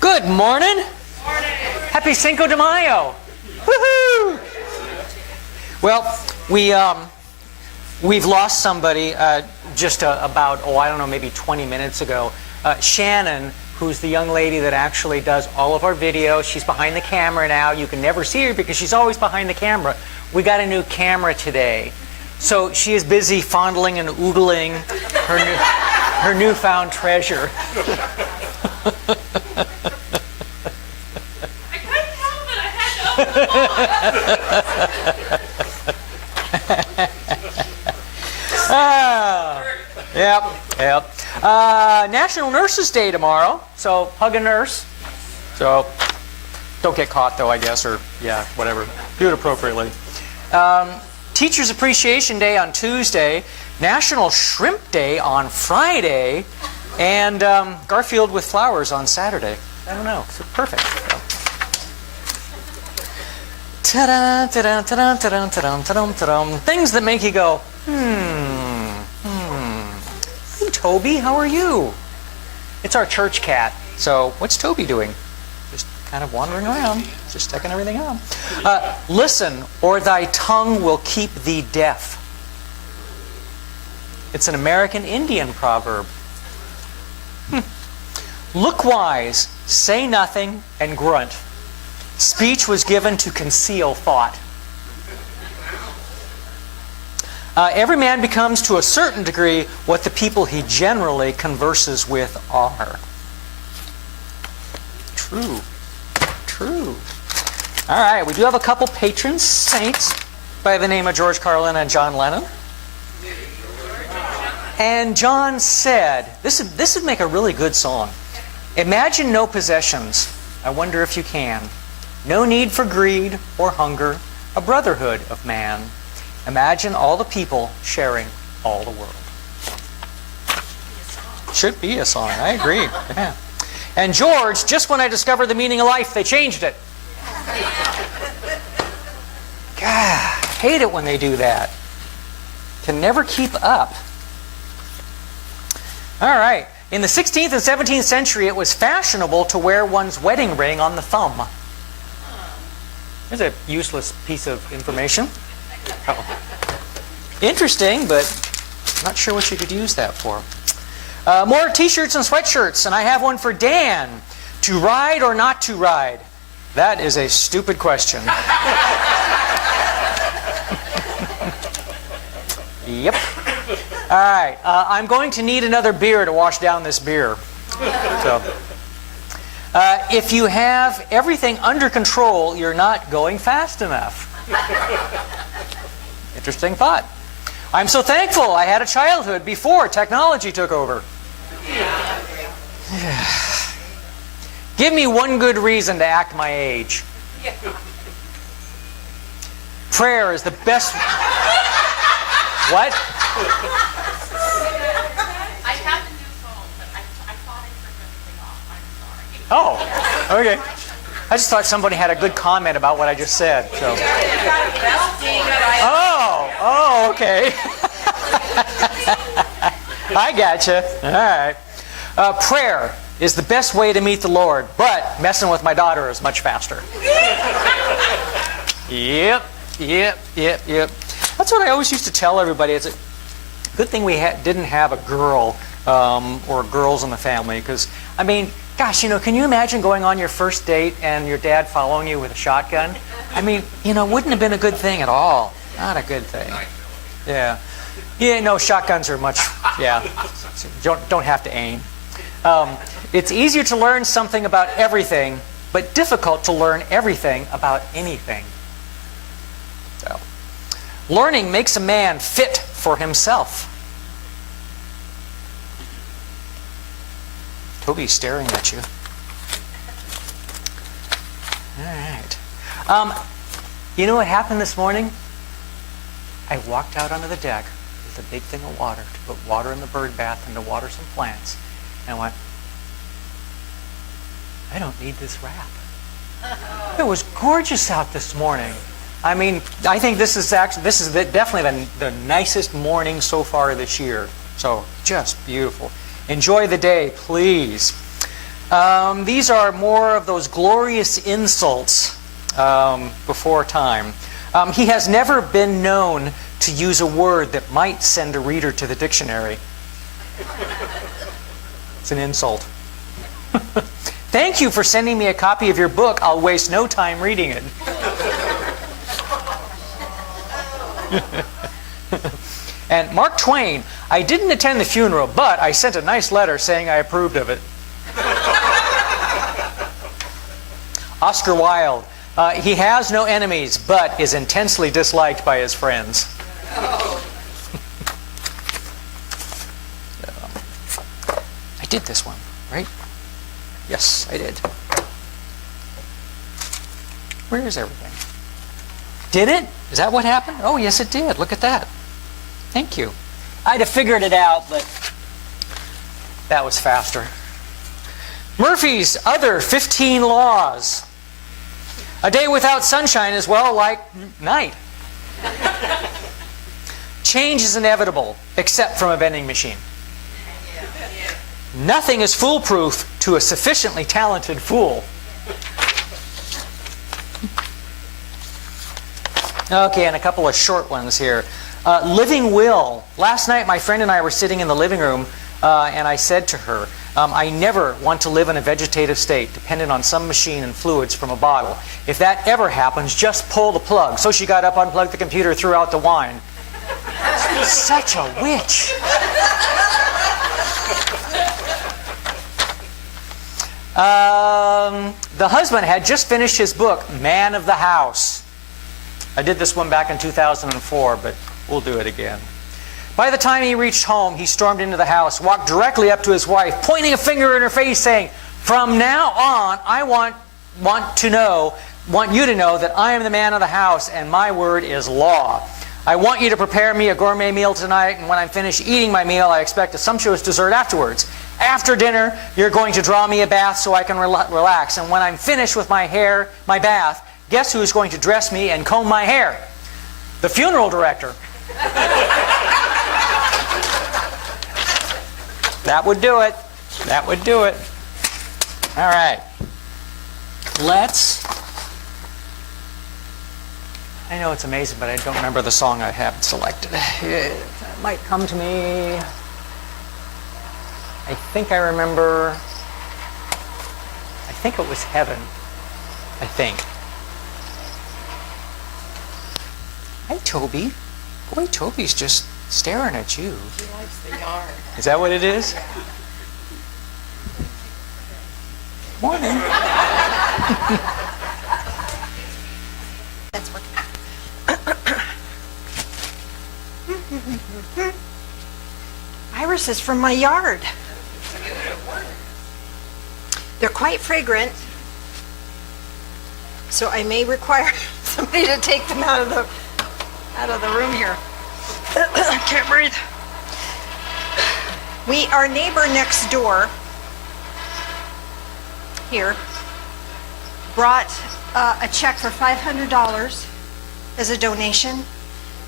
Good morning. Happy Cinco de Mayo. Woohoo! Well, we've lost somebody just about, I don't know, maybe 20 minutes ago. Shannon, who's the young lady that actually does all of our videos. She's behind the camera now. You can never see her because she's always behind the camera. We got a new camera today. So she is busy fondling and oogling her newfound treasure. Yep. National Nurses Day tomorrow, so hug a nurse. So don't get caught though, I guess, or yeah, whatever. Do it appropriately. Teachers Appreciation Day on Tuesday, National Shrimp Day on Friday, and Garfield with Flowers on Saturday. I don't know. So perfect. Ta-da, ta-da, ta-da, ta-da, ta-da, ta-da, ta-da. Things that make you go, Hey, Toby, how are you? It's our church cat. So what's Toby doing? Just kind of wandering around, just checking everything out. Listen, or thy tongue will keep thee deaf. It's an American Indian proverb. Look wise, say nothing, and grunt. Speech was given to conceal thought. Every man becomes to a certain degree what the people he generally converses with are. True. All right, we do have a couple patron saints by the name of George Carlin and John Lennon. And John said, this would make a really good song. Imagine no possessions. I wonder if you can. No need for greed or hunger, a brotherhood of man. Imagine all the people sharing all the world. Should be a song, I agree. Yeah. And George, just when I discovered the meaning of life, they changed it. God, I hate it when they do that. Can never keep up. All right. In the 16th and 17th century, it was fashionable to wear one's wedding ring on the thumb. There's a useless piece of information. Oh. Interesting, but not sure what you could use that for. More t-shirts and sweatshirts, and I have one for Dan. To ride or not to ride? That is a stupid question. Yep. All right, I'm going to need another beer to wash down this beer. So, if you have everything under control, you're not going fast enough. Interesting thought. I'm so thankful I had a childhood before technology took over. Give me one good reason to act my age. Prayer is the best. What? I have a new phone, but I thought I turned everything off. I'm sorry. Oh, okay. I just thought somebody had a good comment about what I just said. So. Oh, okay. I gotcha. All right. Prayer is the best way to meet the Lord, but messing with my daughter is much faster. Yep. That's what I always used to tell everybody. It's a good thing we didn't have a girl or girls in the family, because, I mean, gosh, can you imagine going on your first date and your dad following you with a shotgun? I mean, wouldn't have been a good thing at all. Not a good thing. Yeah. Yeah, no, shotguns are much, yeah. Don't have to aim. It's easier to learn something about everything, but difficult to learn everything about anything. So, learning makes a man fit for himself. Toby's staring at you. All right. You know what happened this morning? I walked out onto the deck with a big thing of water to put water in the bird bath and to water some plants. And I went, I don't need this wrap. It was gorgeous out this morning. I mean, I think this is definitely the nicest morning so far this year. So just beautiful. Enjoy the day, please. These are more of those glorious insults before time. He has never been known to use a word that might send a reader to the dictionary. It's an insult. Thank you for sending me a copy of your book. I'll waste no time reading it. And Mark Twain, I didn't attend the funeral, but I sent a nice letter saying I approved of it. Oscar Wilde, he has no enemies, but is intensely disliked by his friends. I did this one, right? Yes, I did. Where is everything? Did it? Is that what happened? Oh, yes, it did. Look at that. Thank you. I'd have figured it out, but that was faster. Murphy's other 15 laws. A day without sunshine is, well, like night. Change is inevitable, except from a vending machine. Nothing is foolproof to a sufficiently talented fool. Okay, and a couple of short ones here. Living will. Last night, my friend and I were sitting in the living room, and I said to her, I never want to live in a vegetative state, dependent on some machine and fluids from a bottle. If that ever happens, just pull the plug. So she got up, unplugged the computer, threw out the wine. Such a witch. The husband had just finished his book, Man of the House. I did this one back in 2004, but we'll do it again. By the time he reached home, he stormed into the house, walked directly up to his wife, pointing a finger in her face, saying, "From now on, I want you to know that I am the man of the house, and my word is law. I want you to prepare me a gourmet meal tonight, and when I'm finished eating my meal, I expect a sumptuous dessert afterwards. After dinner, you're going to draw me a bath so I can relax, and when I'm finished with my bath, guess who's going to dress me and comb my hair? The funeral director." That would do it. That would do it. All right. I know it's amazing, but I don't remember the song I have selected. It might come to me. I think I remember. I think it was Heaven. I think. Hi, Toby. Boy, Toby's just staring at you. He likes the yard. Is that what it is? Morning. That's working. Irises from my yard. They're quite fragrant, so I may require somebody to take them out of the room here. I can't breathe. Our neighbor next door here brought a check for $500 as a donation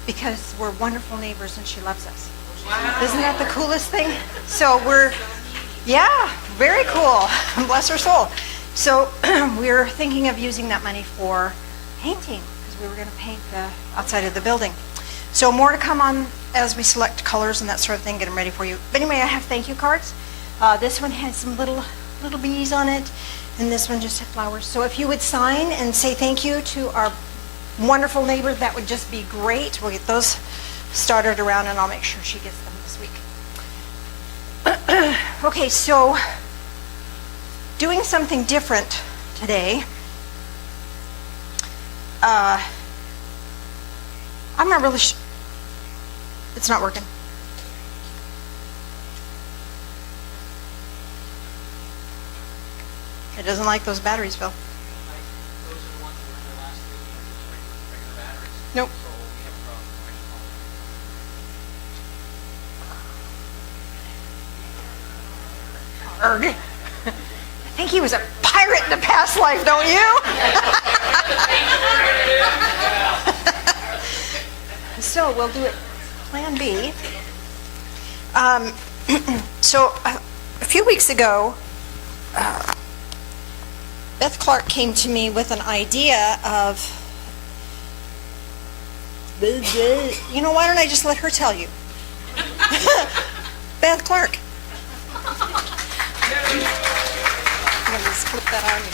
because we're wonderful neighbors and she loves us. Wow. Isn't that the coolest thing? So very cool. Bless her soul. So we're thinking of using that money for painting because we were going to paint the outside of the building. So more to come on as we select colors and that sort of thing, get them ready for you. But anyway, I have thank you cards. This one has some little bees on it, and this one just had flowers. So if you would sign and say thank you to our wonderful neighbor, that would just be great. We'll get those started around, and I'll make sure she gets them this week. Okay, so doing something different today. I'm not really sure. It's not working. It doesn't like those batteries, Phil. Nope. Arg. I think he was a pirate in a past life, don't you? So we'll do it, Plan B. So a few weeks ago, Beth Clark came to me with an idea of, you know, why don't I just let her tell you? Beth Clark. I'm gonna just flip that on you.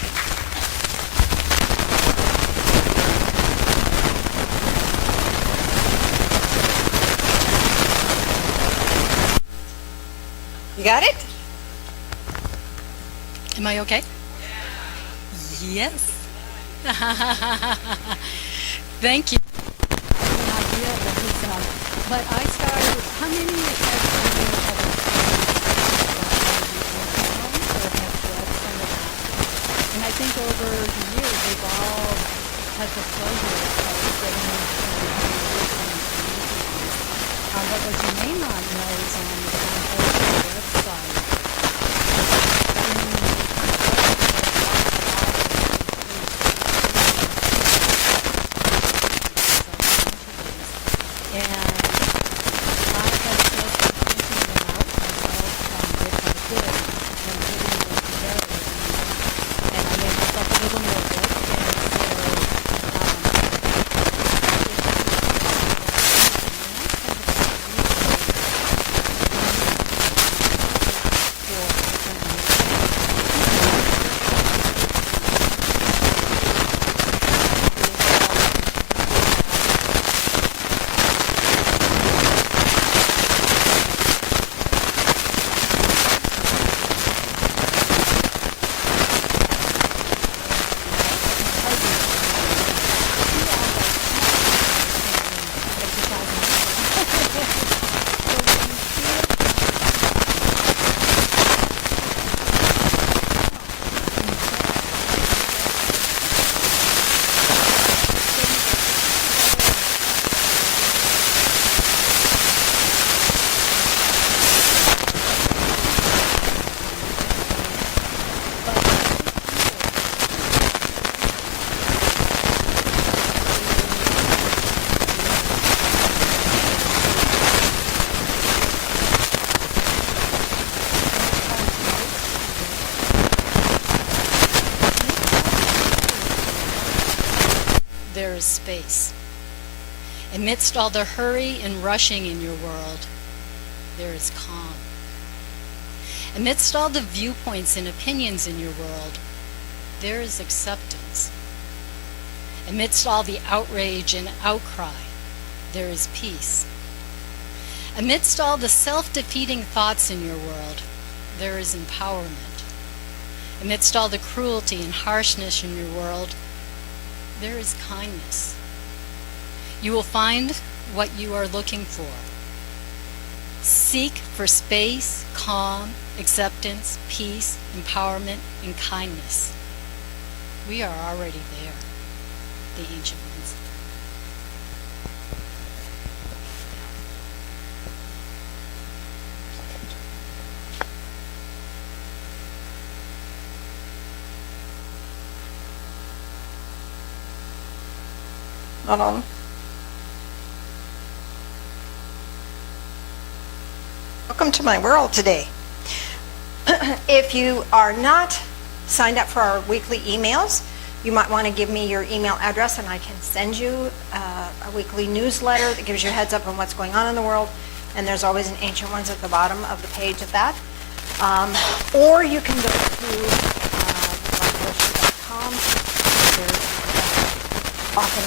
You got it? Am I okay? Yes. Thank you. An idea that was, but I started, how many of us and I think over the years we've all had the pleasure of getting but what you may not know is on the website. There is space. Amidst all the hurry and rushing in your world, there is calm. Amidst all the viewpoints and opinions in your world, there is acceptance. Amidst all the outrage and outcry, there is peace. Amidst all the self-defeating thoughts in your world, there is empowerment. Amidst all the cruelty and harshness in your world, there is kindness. You will find what you are looking for. Seek for space, calm, acceptance, peace, empowerment, and kindness. We are already there, the ancient ones. Not on. Welcome to my world today. If you are not signed up for our weekly emails, you might want to give me your email address and I can send you a weekly newsletter that gives you a heads up on what's going on in the world. And there's always an Ancient Ones at the bottom of the page of that. Or you can go to blackbush.com. There's often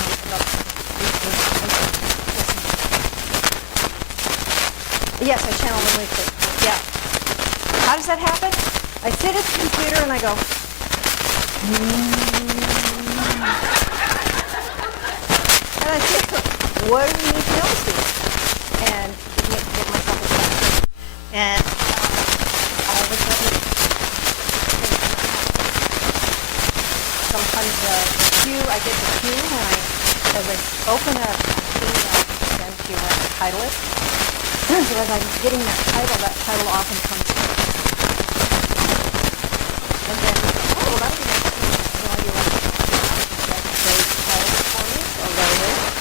yes, I channel them weekly. Yeah. How does that happen? I sit at the computer and I go, and I say, what do we need to know to? And get myself a chance. And all of a sudden, sometimes the queue, I get the queue when as I open a queue, I'll send to you what the title is. So as I'm getting that title often comes through. And then, oh, that'll be nice. Well, you want to great title for me, so there it is.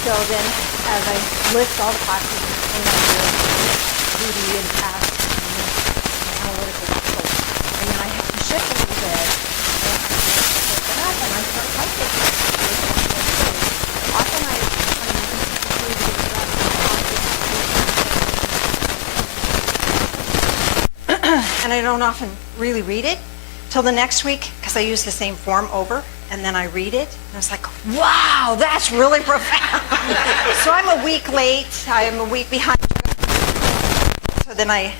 So then as I list all the classes and duty and task and analytical approach, and then I have to shift a little bit, and I shift it up and I start typing. Often I and I don't often really read it till the next week because I use the same form over, and then I read it and I was like, wow, that's really profound. So I'm a week late, I am a week behind. So then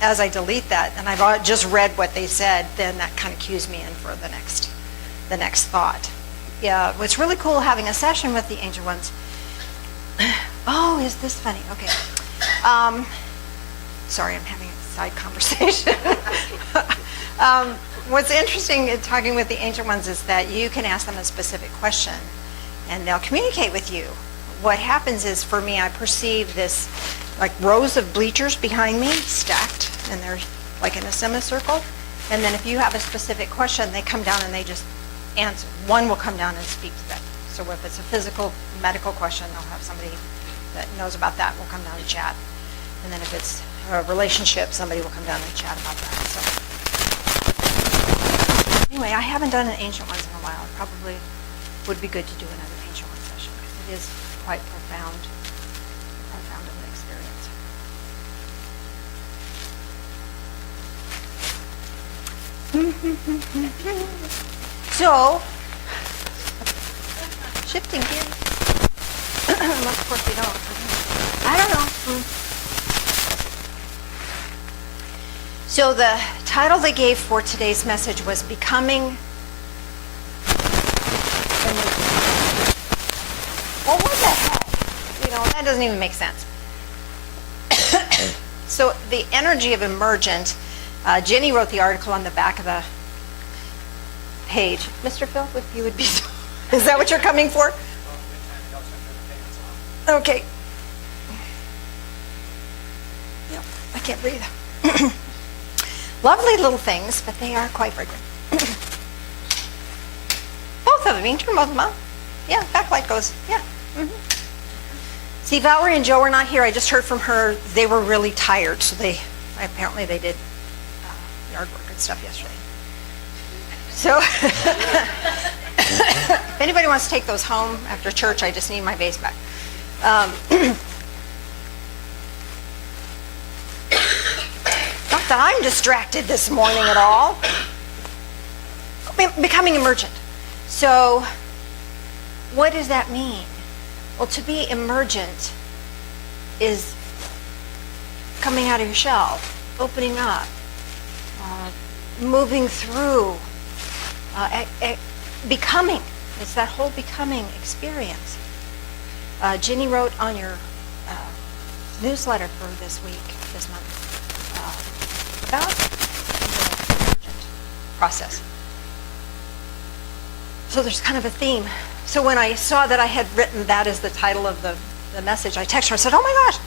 as I delete that and I've just read what they said, then that kind of cues me in for the next thought. Yeah, what's really cool having a session with the Angel Ones. Oh, is this funny? Okay. Sorry, I'm having a side conversation. What's interesting in talking with the Angel Ones is that you can ask them a specific question and they'll communicate with you. What happens is, for me, I perceive this like rows of bleachers behind me stacked, and they're like in a semicircle. And then if you have a specific question, they come down and they just answer. One will come down and speak to that. So if it's a physical, medical question, they'll have somebody that knows about that will come down and chat. And then if it's a relationship, somebody will come down and chat about that. So anyway, I haven't done an Ancient Ones in a while. It probably would be good to do another Ancient Ones session because it is quite profound of an experience. So, shifting gears. Unless, of course, we don't. I don't know. So the title they gave for today's message was Becoming Emergent. Well, what the heck? That doesn't even make sense. So the energy of emergent, Jenny wrote the article on the back of the page. Mr. Phil, if you would be, is that what you're coming for? Okay. Yep, I can't breathe. Lovely little things, but they are quite fragrant. Both of them. You can turn both of them on. Yeah, backlight goes. Yeah. See, Valerie and Joe are not here. I just heard from her. They were really tired, so apparently they did yard work and stuff yesterday. So if anybody wants to take those home after church, I just need my vase back. Not that I'm distracted this morning at all. Becoming emergent. So, what does that mean? Well, to be emergent is coming out of your shell, opening up, moving through, becoming. It's that whole becoming experience. Ginny wrote on your newsletter for this month, about the emergent process. So there's kind of a theme. So when I saw that I had written that as the title of the message, I texted her and said, oh my gosh,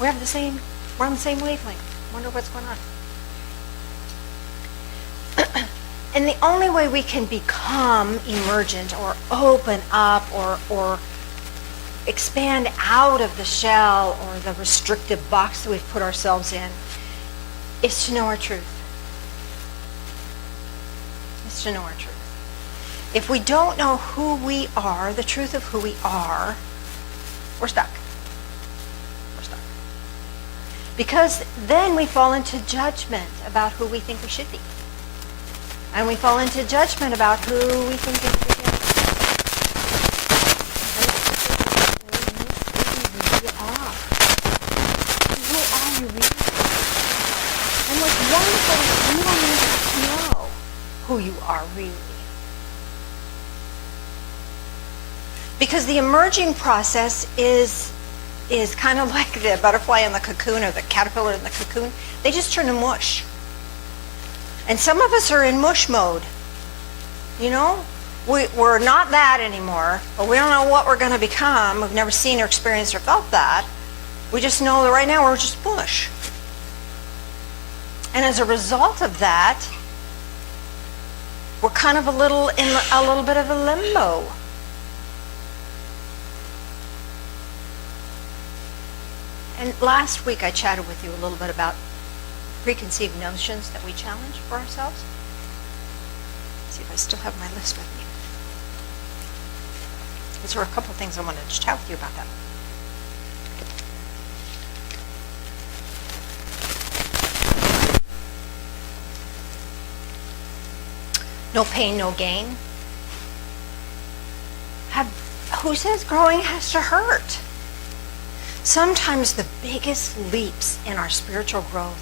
we're on the same wavelength. Wonder what's going on. And the only way we can become emergent or open up or expand out of the shell or the restrictive box that we've put ourselves in is to know our truth. It's to know our truth. If we don't know who we are, the truth of who we are, we're stuck. We're stuck. Because then we fall into judgment about who we think we should be. And we fall into judgment about who we think is the Who are you really? And what's wonderful is you don't even know who you are really. Because the emerging process is kind of like the butterfly in the cocoon or the caterpillar in the cocoon. They just turn to mush. And some of us are in mush mode. We're not that anymore, but we don't know what we're going to become. We've never seen or experienced or felt that. We just know that right now we're just mush. And as a result of that, we're kind of a little bit of a limbo. And last week I chatted with you a little bit about preconceived notions that we challenge for ourselves. Let's see if I still have my list with me. Because there were a couple of things I wanted to chat with you about that. No pain, no gain. Who says growing has to hurt? Sometimes the biggest leaps in our spiritual growth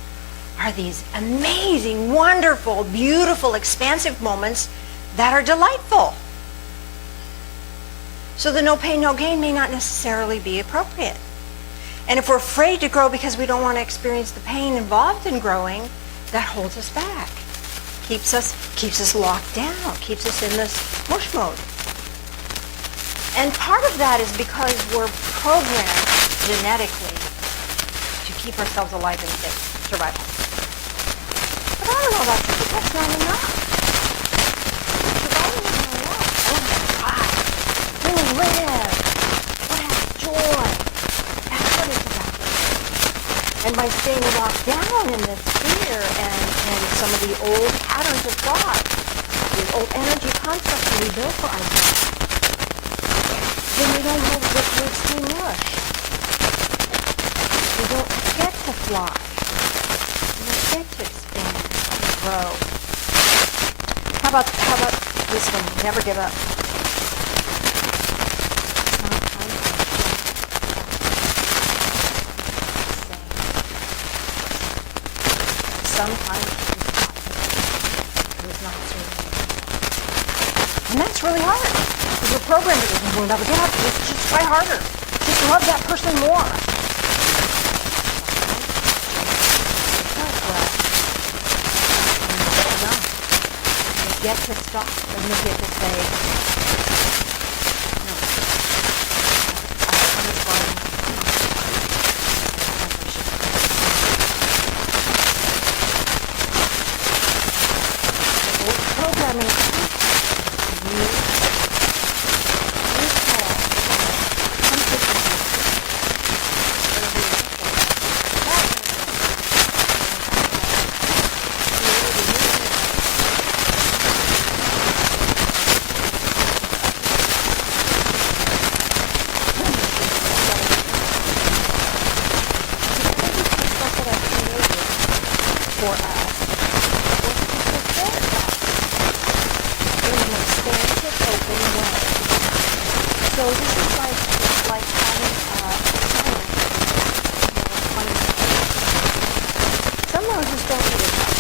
are these amazing, wonderful, beautiful, expansive moments that are delightful. So the no pain, no gain may not necessarily be appropriate. And if we're afraid to grow because we don't want to experience the pain involved in growing, that holds us back. Keeps us locked down, keeps us in this mush mode. And part of that is because we're programmed genetically to keep ourselves alive and safe, survival. But I don't know about you, but that's not enough. Survival isn't enough. I want to thrive, really live, I want to have joy. That's what it's about. And by staying locked down in this fear and some of the old patterns of thought, these old energy constructs that we built for ourselves, then we don't have the extreme rush. We don't get to fly. We don't get to expand and grow. How about this one? Never give up. Sometimes it was not serving. And that's really hard. Because we're programmed to we'll never get up. Just try harder. Just love that person more. You get to stop and you get to say, no. I'm responding. Programming for us in an expansive, open way. So this is like having some roses don't need a touch.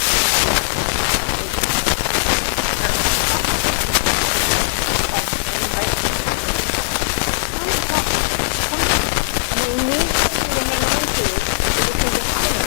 They need something to hang on to because it's higher.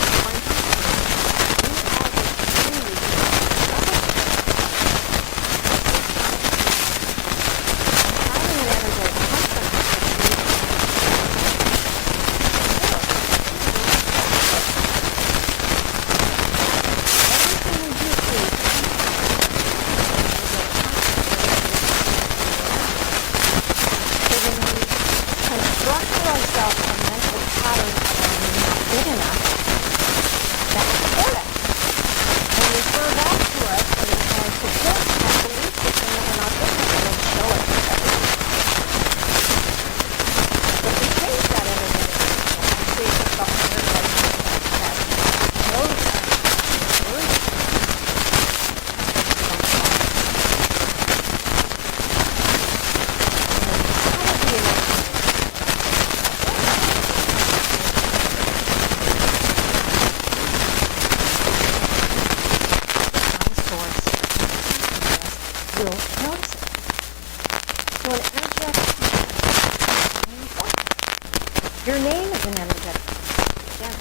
Your name is an energetic field. Again,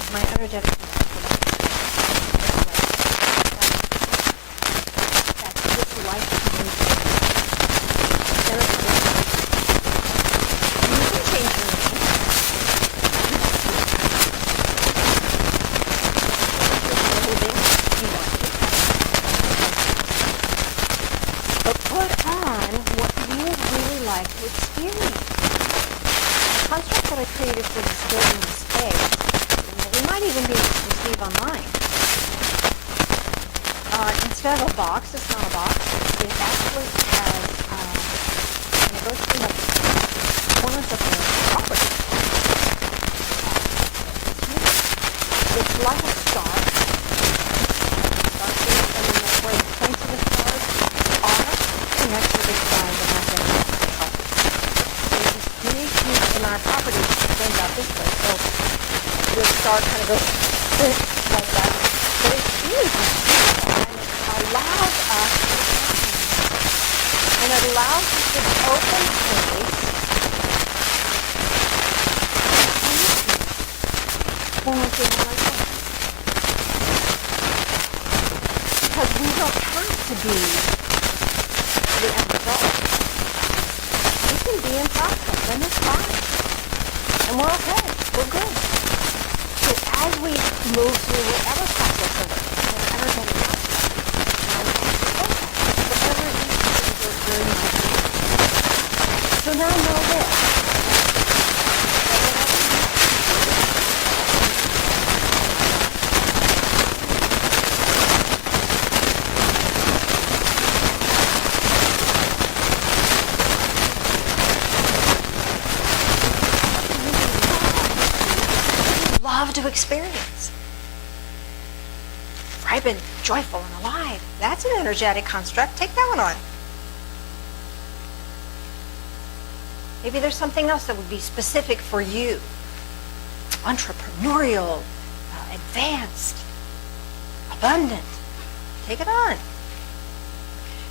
is my energetic field. That's this life is moving. You can change your name. But put on what you would really like to experience. construct that I created for this building space, we might even be able to receive online. Instead of a box, it's not a box. It actually has, and it goes through the corners of the property. It's like a star. And then where the points of the stars are connect to the sky that has a property. There's this many huge in our property goes out this way, so the star kind of goes like that. But it's huge and beautiful, and it allows us to and it allows us this open space when we're feeling like that. Because we don't have to be the end result. We can be in process, and it's fine. And we're okay. We're good. So as we move through whatever process of it, whatever it is, whatever it is that we're very much. So now know this. Love to experience. Vibrant, joyful, and alive. That's an energetic construct. Take that one on. Maybe there's something else that would be specific for you. Entrepreneurial, advanced, abundant. Take it on.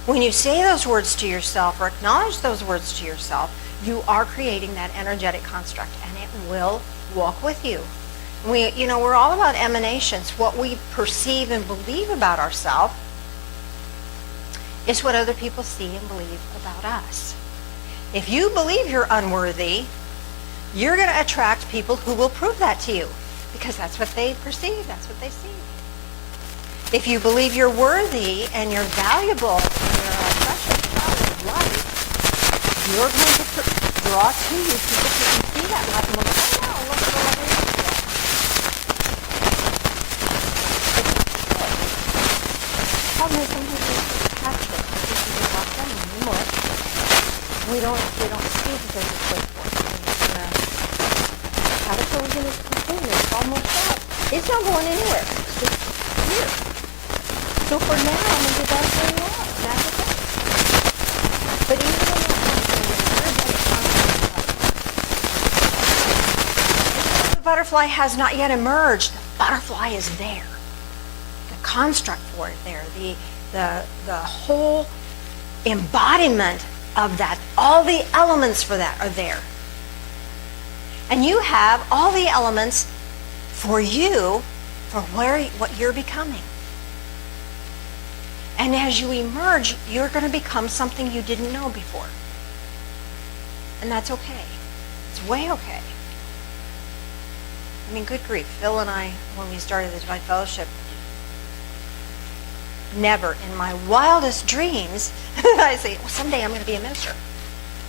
When you say those words to yourself or acknowledge those words to yourself, you are creating that energetic construct, and it will walk with you. We're all about emanations. What we perceive and believe about ourselves is what other people see and believe about us. If you believe you're unworthy, you're going to attract people who will prove that to you, because that's what they perceive, that's what they see. If you believe you're worthy and you're valuable and you're a precious child of light, you're going to draw to you people who can see that light and will go, oh, wow, look at the lovely light. Problem is sometimes we capture it because we walk down anymore. We don't see that there's a place for it. Caterpillar's in its cocoon. It's almost out. It's not going anywhere. It's just here. So for now, maybe that's where you are. That's okay. But even when you're the butterfly has not yet emerged, the butterfly is there. Construct for it there, the whole embodiment of that, all the elements for that are there. And you have all the elements for you, for what you're becoming. And as you emerge, you're going to become something you didn't know before. And that's okay. It's way okay. I mean, good grief. Phil and I, when we started the Divine Fellowship, never in my wildest dreams did I say, well, someday I'm going to be a minister.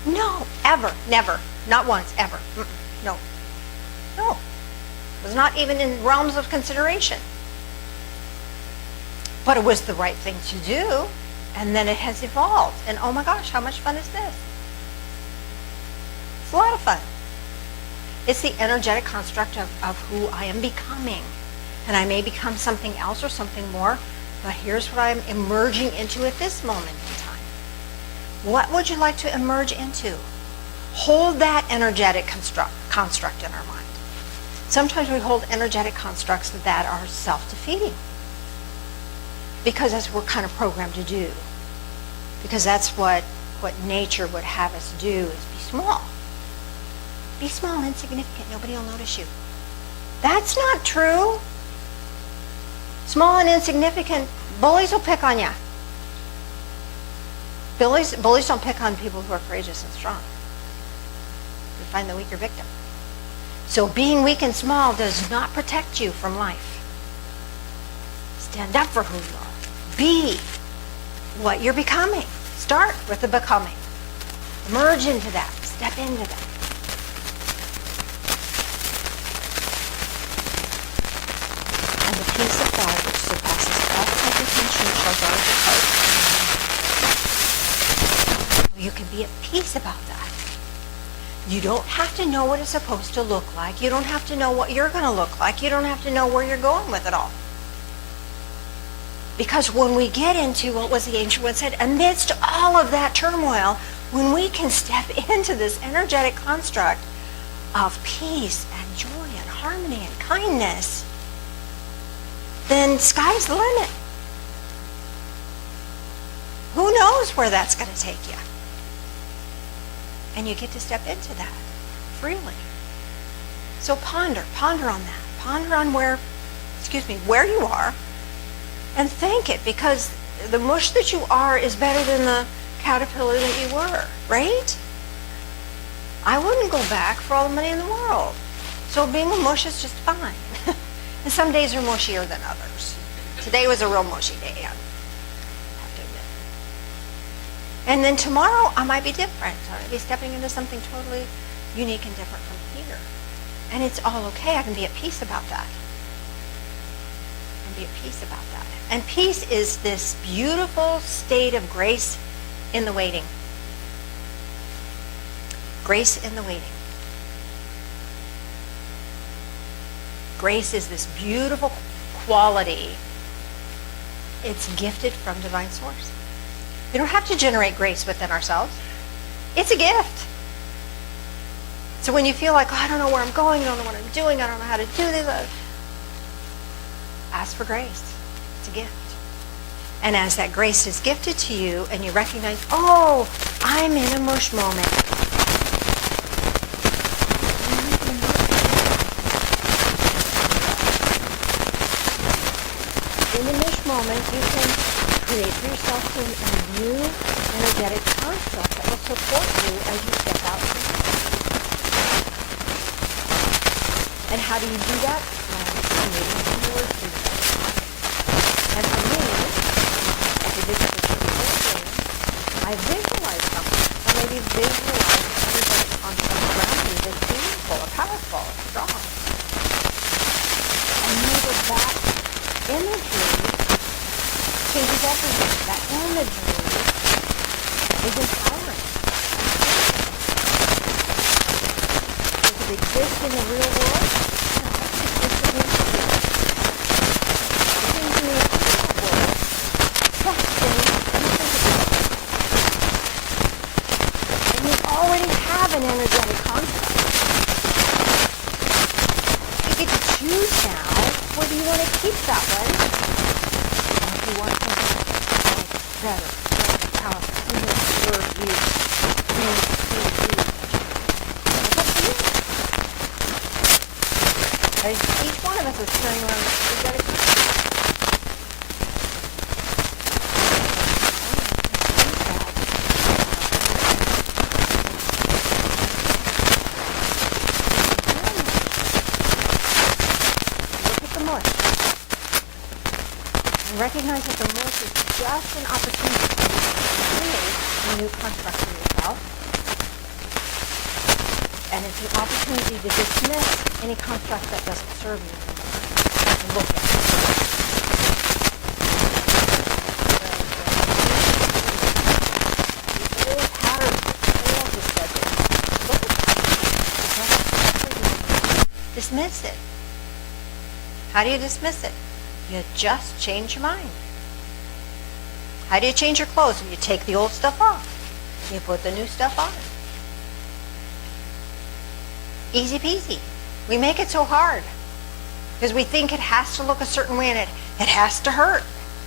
No, ever, never, not once, ever. No. It was not even in realms of consideration. But it was the right thing to do, and then it has evolved. And oh my gosh, how much fun is this? It's a lot of fun. It's the energetic construct of who I am becoming. And I may become something else or something more, but here's what I'm emerging into at this moment in time. What would you like to emerge into? Hold that energetic construct in our mind. Sometimes we hold energetic constructs that are self-defeating, because that's what we're kind of programmed to do. Because that's what nature would have us do, is be small. Be small, insignificant. Nobody will notice you. That's not true. Small and insignificant, bullies will pick on you. Bullies don't pick on people who are courageous and strong. They find the weaker victim. So being weak and small does not protect you from life. Stand up for who you are. Be what you're becoming. Start with the becoming. Emerge into that. Step into that. stars apart. You can be at peace about that. You don't have to know what it's supposed to look like. You don't have to know what you're going to look like. You don't have to know where you're going with it all. Because when we get into, what was the ancient one said, amidst all of that turmoil, when we can step into this energetic construct of peace and joy and harmony and kindness, then sky's the limit. Who knows where that's going to take you? And you get to step into that freely. So ponder on that. Ponder on where you are, and thank it, because the mush that you are is better than the caterpillar that you were, right? I wouldn't go back for all the money in the world. So being a mush is just fine. And some days are mushier than others. Today was a real mushy day, I have to admit. And then tomorrow I might be different. I might be stepping into something totally unique and different from here. And it's all okay. I can be at peace about that. I can be at peace about that. And peace is this beautiful state of grace in the waiting. Grace in the waiting. Grace is this beautiful quality. It's gifted from divine source. We don't have to generate grace within ourselves. It's a gift. So when you feel like, I don't know where I'm going, I don't know what I'm doing, I don't know how to do this, ask for grace. It's a gift. And as that grace is gifted to you and you recognize, oh, I'm in a mush moment. In the mush moment, you can create for yourself a new energetic construct that will support you as you step out. And how do you do that? By creating some words for you. And for me, as a big I visualize something. I maybe visualize everything on some around me that's beautiful or powerful or strong. And know that imagery changes everything. That imagery is empowering. Does it exist in the real world? No, it exists in the an energetic construct. You get to choose now whether you want to keep that one or if you want something better, more powerful, more serve you, more serve you. It's up to you. Each one of us is carrying around this energetic construct. Recognize that the mush is just an opportunity to create a new construct for yourself. And it's an opportunity to dismiss any construct that doesn't serve you and look at it. The old patterns that fail to set it. Look at it. Dismiss it. How do you dismiss it? You just change your mind. How do you change your clothes? You take the old stuff off. You put the new stuff on. Easy peasy. We make it so hard because we think it has to look a certain way and it has to hurt.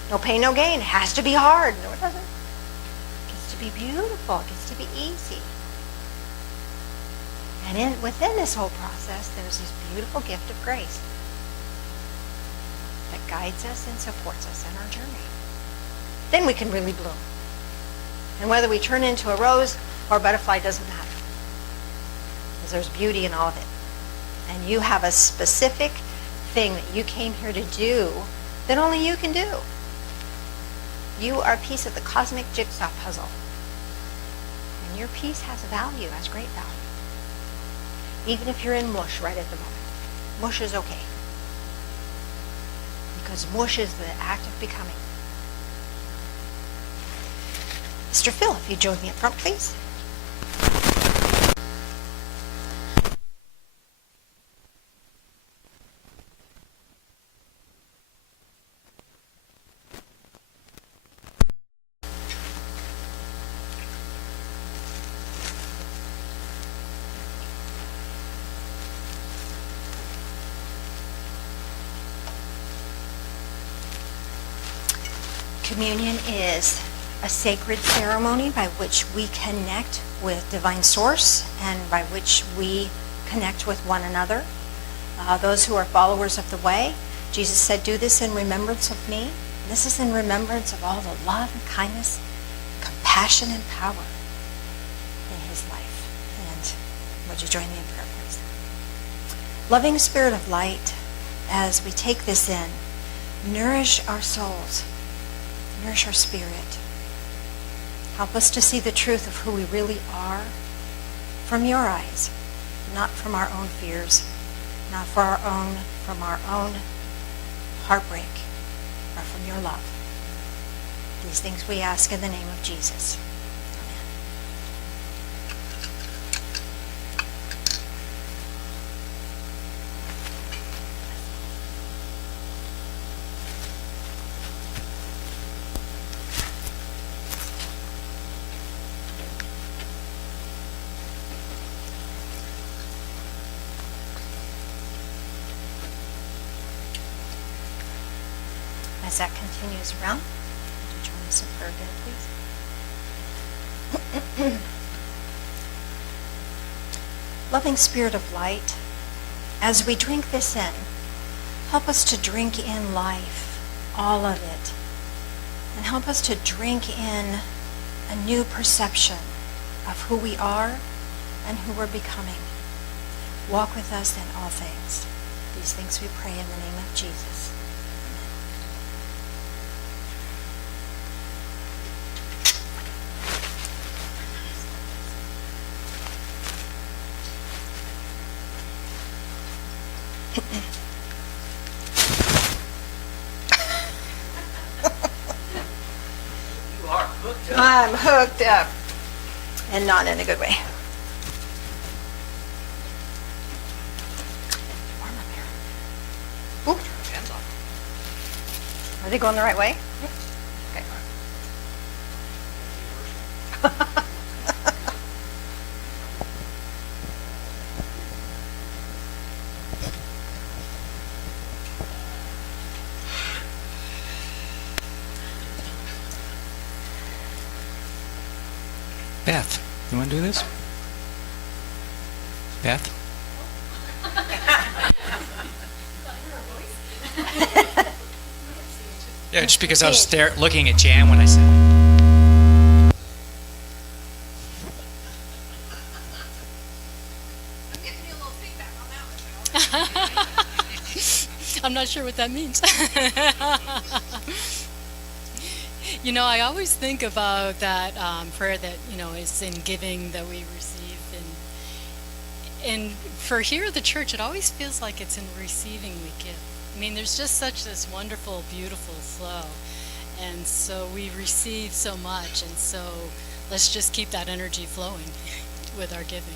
No pain, no gain. It has to be hard. No, it doesn't. It gets to be beautiful. It gets to be easy. And within this whole process, there's this beautiful gift of grace that guides us and supports us in our journey. Then we can really bloom. And whether we turn into a rose or a butterfly doesn't matter. Because there's beauty in all of it. And you have a specific thing that you came here to do that only you can do. You are a piece of the cosmic jigsaw puzzle. And your piece has value, has great value. Even if you're in mush right at the moment. Mush is okay. Because mush is the act of becoming. Mr. Phil, if you join me up front, please. Communion is a sacred ceremony by which we connect with divine source and by which we connect with one another. Those who are followers of the way, Jesus said, do this in remembrance of me. This is in remembrance of all the love and kindness, compassion and power in his life. And would you join me in prayer, please? Loving Spirit of light, as we take this in, nourish our souls. Nourish our spirit. Help us to see the truth of who we really are from your eyes, not from our own fears, not from our own heartbreak, but from your love. These things we ask in the name of Jesus. Amen. As that continues around, would you join us in prayer again, please? Loving Spirit of light, as we drink this in, help us to drink in life, all of it, and help us to drink in a new perception of who we are and who we're becoming. Walk with us in all things. These things we pray in the name of Jesus. You are hooked up. I'm hooked up, and not in a good way. Warm up here. Ooh, Hands off. are they going the right way? Okay. Beth, you want to do this? Beth? Yeah, just because I was looking at Jan when I said. I'm giving you a little feedback on that one, I'm not sure what that means. You know, I always think about that prayer that, you know, is in giving that we receive. And for here at the church, it always feels like it's in receiving we give. I mean, there's just such this wonderful, beautiful flow. And so we receive so much. And so let's just keep that energy flowing with our giving.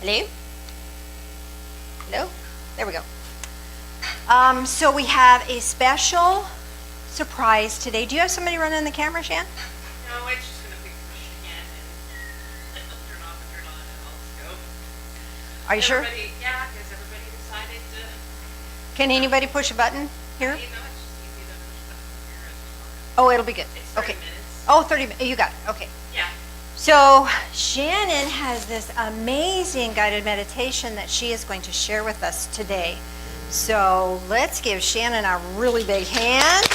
Hello? Hello? There we go. So we have a special surprise today. Do you have somebody running the camera, Shan? No, it's just gonna be push again and turn off and turn on and I'll just go. Are you sure? Yeah, because everybody decided to, Can anybody push a button here? it's just easy to push the here and Oh, it'll be good. it's 30 Okay. minutes. Oh, 30 minutes. You got it. Okay. Yeah. So Shannon has this amazing guided meditation that she is going to share with us today. So let's give Shannon a really big hand.